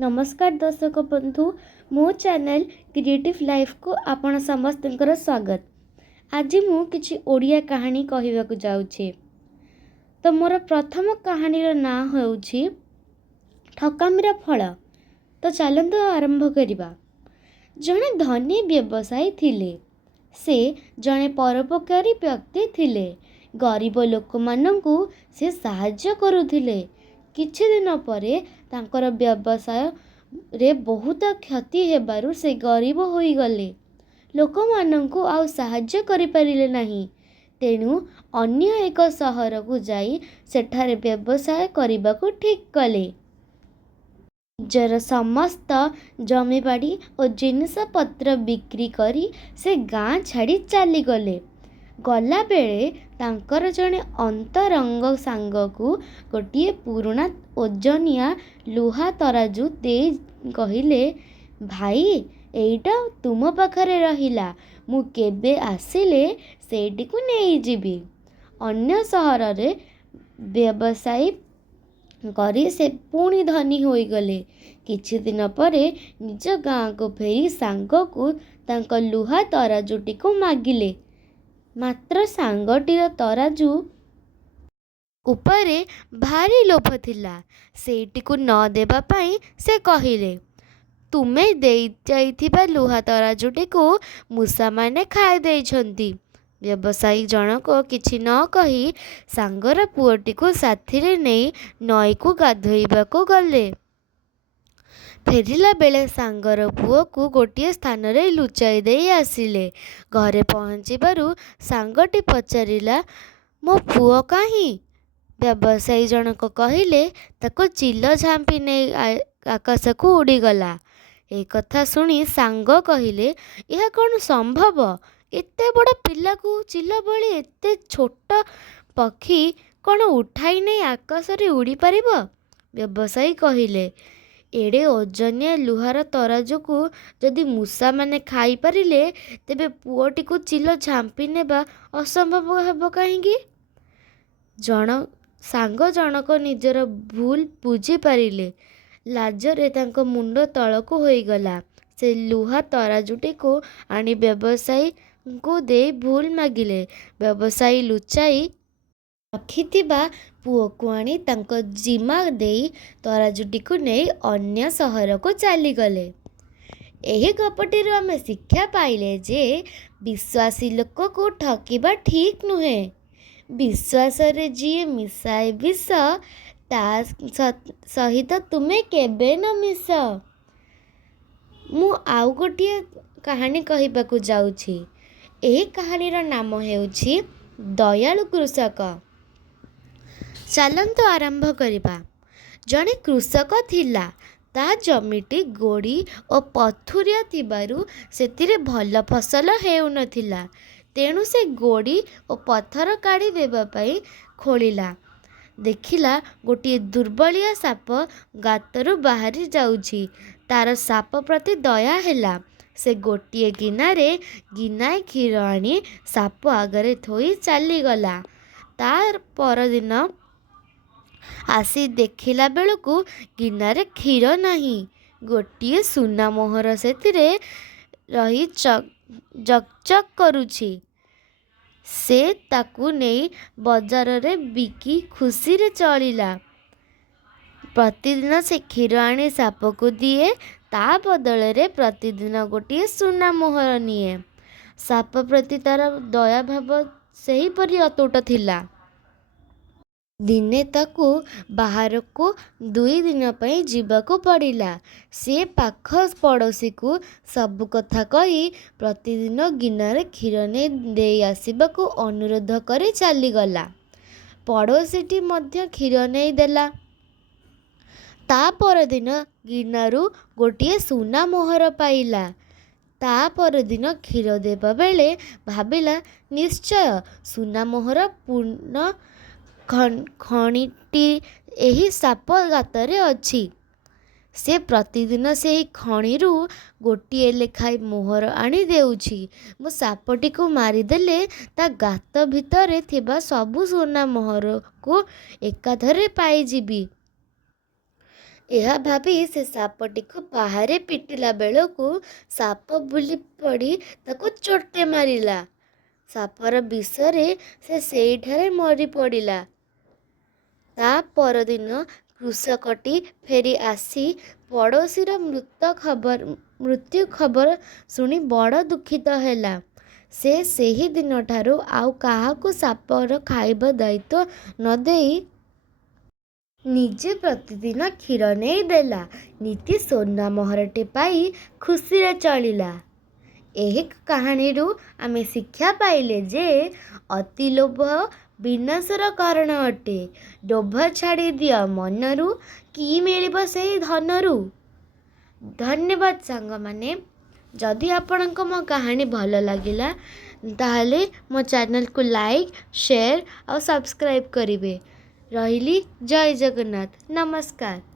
नमस्कार दर्शक बंधु मो चैनल क्रिएटिव लाइफ को आपण समस्त स्वागत। आज मु किछि ओडिया कहानी कहबाकू जाउछि। तो मोर प्रथम कहानीर ना होउछि ठकामीर फल। तो चलंतु आरंभ करिबा। जणे धनी व्यवसायी थिले। से जणे परोपकारी व्यक्ति थिले। गरीब लोक माननकु से सहाय्य करुथिले। किछि दिन परे तांकर व्यवसाय रे बहुत क्षति हेबारु से गरीब होई गले। लोक माननकु आउ सहाय्य करि परिले नाही। तेणु अन्य एक सहर को जाई सेठारे व्यवसाय करिबाकू ठीक कले। निजर समस्त जमीबाड़ी और जिनिस पत्र बिक्री करी से गाँ छाड़ी चली गले। गला बेले तांकर जने अंतरंग सांग को गोटे पुराना ओजनिया लुहा तराजू दे कहिले, भाई एइटा तुम पाखरे रहिला, मु केबे आसिले सेठी को नहीं जीवी। अन्य सहर रे व्यवसायी करी से पुणी धनी होई गले। किछि दिन परे निज गाँ को फेरी सांग को तांको लुहा तराजूटी को मागिले। मात्र सांगटीर तराजू उपरे भारी लोभ थिला। सेठी को न देबा पाई से कहिले, तुमे देई जाइथिबा लुहा तराजूटी को मूसा माने खाई देइछंती। व्यवसायी जनक किछि न कही सांगर पुअटी को साथीरे नहीं नई को गाधोइबा को गले। फेरिला बेले सांगर पुओ को गोटे स्थान रे लुचाई दे आसिले। घरे पहुँचबारु सांगटी पचारिला, मो पुओ काहीं? व्यवसायी जनक कहिले, ताको चिल झांपी नहीं आकाश को उड़ीगला। ए कथा सुनी सांग कहिले, यह कौन संभव? एते बड़ पिला को चिल बड़ी एते छोट पक्षी कौन उठाई नहीं आकाश रे उड़ी परिबो? व्यवसायी कहिले, एड़े ओजनिया लुहार तराजू को जदि मूसा माने खाई परिले तेबे पुओटी को चिल झांपी नेबा असंभव हेबो काहेकि? सांग जनक निजर भूल बुझी पारिले। लाजरे तांको मुंड तळकू होई गला। से लुहा तराजूटी को आनी व्यवसायी को दे भूल मागिले। व्यवसायी लुचाई रखिथिबा पुओ को आनी तांको जिमा देई तराजूटी को नहीं अन्य सहर को चली गले। एही गपटी रो आमे शिक्षा पाइले जे विश्वासी लोक को ठकिबा ठीक नुहे। विश्वास रे जी मिसाए विष ता सहित तुमे केबे न मिस। मु आउ गोटिए कहानी कहिबाकू जाउछि। एही कहानीर नाम हेउछि दयालु कृषक। चलंतु आरंभ करिबा। जणे कृषक थिला। ता जमीटी गोड़ी और पथुरिया थिबारु सेतिरे भल फसल हेउ नथिला। तेणु से गोड़ी और पत्थर काढ़ी देबा पाई खोलिला। देखिला गोटे दुर्बलिया साप गातरु बाहरी जाउछि। तार साप प्रति दया हेला। से गोटे गिनारे गिनाए क्षीर आनी साप आगरे थोई चली गला। तार परदिन आसी देखिला बेलू गिनारे क्षीर नाही। गोटे सुना मोहर सेतिरे रही जकचक करुछि। से ताकू नहीं बजार रे बिकी खुशी रे चलिला। प्रतिदिन से क्षीर आनी साप को दिए। ता बदल रे प्रतिदिन गोटे सुना मोहर निए। साप प्रति तार दया भाव सही परी अतुट थिला। दिने ताकू बाहर को 2 दिन पई जीवाकू पड़िला। से पाख पड़ोसी को सब कथा कही प्रतिदिन गिनारे क्षीर ने दे आसिबाकू अनुरोध करे चली गला। पड़ोसीटी मध्य क्षीर नहीं देला। ता परदिन गिनारू गोटे सुना मोहर पाइला। ता परदिन क्षीर देबा बेले भाबिला, निश्चय सुना मोहर पूर्ण खणीटी एही साप गाତରେ अछि। से प्रतिदिन से खणीरू गोटे लेखाई मोहर आनी देउछि। मु सापटी को मारिदेले ता गात भितरे थिबा सबु सोना मोहर को एकाधरे पाई जीवी। ଏହା ଭାବି ସେ ସାପଟିକୁ ବାହାରେ ପିଟିଲା ବେଳକୁ ସାପ ବୁଲି ପଡ଼ି ତାକୁ ଚୋଟେ ମାରିଲା। ସାପର ବିଷରେ ସେ ସେଇଠାରେ ମରି ପଡ଼ିଲା। ତା ପରଦିନ କୃଷକଟି ଫେରି ଆସି ପଡ଼ୋଶୀର ମୃତ୍ୟୁ ଖବର ଶୁଣି ବଡ଼ ଦୁଃଖିତ ହେଲା। ସେ ସେହି ଦିନଠାରୁ ଆଉ କାହାକୁ ସାପର ଖାଇବା ଦାୟିତ୍ୱ ନ ଦେଇ ନିଜେ ପ୍ରତିଦିନ କ୍ଷୀର ନେଇ ଦେଲା। ନୀତି ସୁନା ମୋହରଟେ ପାଇ ଖୁସିରେ ଚଳିଲା। ଏହି କାହାଣୀରୁ ଆମେ ଶିକ୍ଷା ପାଇଲେ ଯେ ଅତି ଲୋଭ ବିନାଶର କାରଣ ଅଟେ। ଲୋଭ ଛାଡ଼ି ଦିଅ ମନରୁ, କି ମିଳିବ ସେହି ଧନରୁ। ଧନ୍ୟବାଦ ସାଙ୍ଗମାନେ। ଯଦି ଆପଣଙ୍କୁ ମୋ କାହାଣୀ ଭଲ ଲାଗିଲା ତାହେଲେ ମୋ ଚ୍ୟାନେଲକୁ ଲାଇକ୍, ସେୟାର ଆଉ ସବସ୍କ୍ରାଇବ୍ କରିବେ। ରହିଲି। ଜୟ ଜଗନ୍ନାଥ। ନମସ୍କାର।